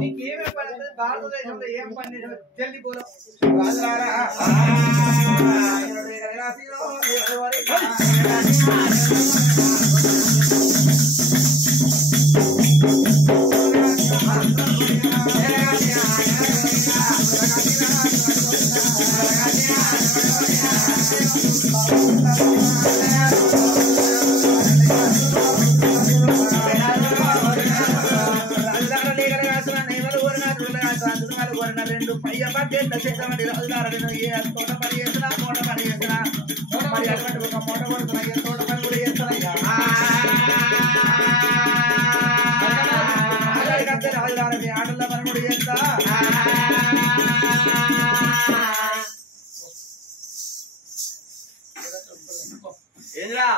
నీకేమే పని భారతదేశంలో ఏం పని జల్ది పోలో రెండు పయ్య పట్టేంత చేతమండి రాజుగారను ఏ తోట పని చేసినా తోట పని చేసినా మరి అటువంటి ఒక మూట కొడుతున్నాయి తోట పని కూడా చేస్తున్నాయ్యా రాజుగారని ఆటల పని కూడా చేస్తా ఏంద్రా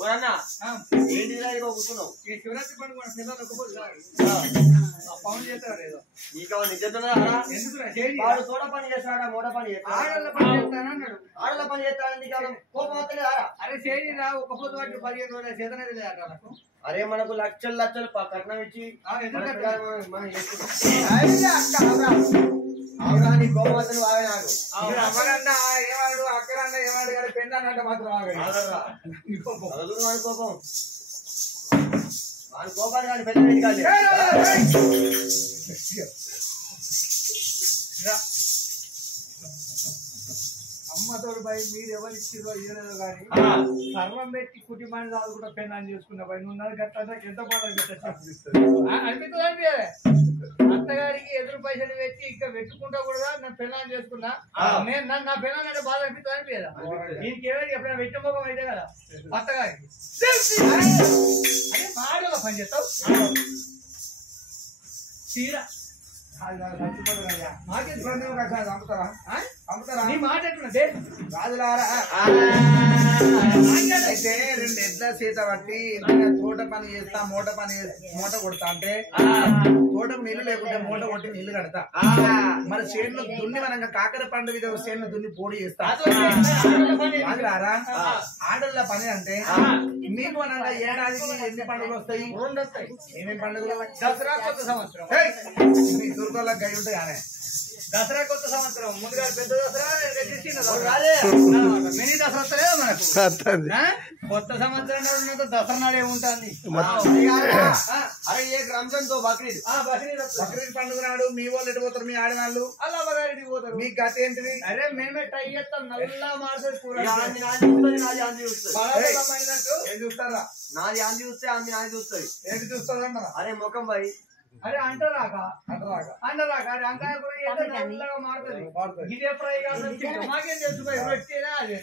ఊరన్నా ఏంటి కూర్చున్నావు ఈ శివరాత్రి పండుగ మన పిల్లలు పవన్ చేస్తారు ఏదో నీకు నిజంగా ఎందుకు తోట పని చేస్తాడా మూట పని చేస్తాడా ఆడల పని చేస్తానన్నాడు ఆడల పని చేస్తాడని కోపం వస్తలేదా అరే చేయరా ఒక పొద్దు వాటి 15 రోజుల చేతనది లేదా అరే మనకు లక్షలు కట్నం ఇచ్చి మనం నీ కోపం వస్తలు వాగినాడు అమ్మనన్నా ఏమాడు అక్కడన్నా ఏమాడు కానీ పెళ్ళి అన్నట్టు మాత్రం వాని కోపం వాని కోపాన్ని కానీ పెద్ద కాదు అమ్మతోడు పై మీరు ఎవరు ఇచ్చిరో ఇవ్వలేదు కానీ సర్వం పెట్టి కుటుంబాన్ని దాదు కూడా పెళ్ళని చేసుకున్న పై నువ్వు గట్ట ఎంత బాధ అనిపిస్తుంది అత్తగారికి ఎదురు పైసలు పెట్టి ఇంకా పెట్టుకుంటా కూడా నేను పెళ్ళని చేసుకున్నా నేను నా పెళ్ళని అంటే బాధ అనిపిస్తుంది అనిపించదా దీనికి ఏమైనా ఎప్పుడైనా వెట్టి ముఖం అయితే కదా అత్తగారికి అంటే మాటలో పని చేస్తావు తీరా నీ మాట ఎట్లున్నదే రాజులారా అయితే 2 ఎడ్ల సీత పట్టి తోట పని చేస్తా మూట కొడతా అంటే తోటకు నీళ్లు లేకుంటే మూట కొట్టి నీళ్లు కడతా మరి చేనులో దున్ని మనం కాకర పండుగ చేనులో దున్ని పోటీ చేస్తా రాజులారా ఆడళ్ళ పని అంటే మీకు అనగా ఏడాదికి ఎన్ని పండుగలు వస్తాయి 2 వస్తాయి ఏమేమి పండుగలు దసరా కొత్త సంవత్సరం దుర్గోళ్ళకి గై ఉంటాయి ఆనే దసరా కొత్త సంవత్సరం ముందుగా పెద్ద దసరా చిన్న దసరా మినీ దసరా వస్తలేదు మనకు కొత్త సంవత్సరం నాడు దసరా నాడే ఉంటుంది అరే ఏ రంజాన్ తో బక్రీద్ బక్రీద్ పండుగ నాడు మీ వాళ్ళు ఎటు పోతారు మీ ఆడవాళ్ళు అలా బగారికి పోతారు మీ గత ఏంటిది అరే మేమే టై చేస్తాం నల్లా మారుతుంది కూర ఏం చూస్తారా నాది ఆంది చూస్తే ఆంది నాది చూస్తుంది ఏంటి చూస్తారంట అరే ముఖం బాయ్ అరే అంటరాక అరే అంకాయ కూడా నల్లగా మారుతుంది ఇదే ఫ్రై కాదు మాకేం తెలుసు అదే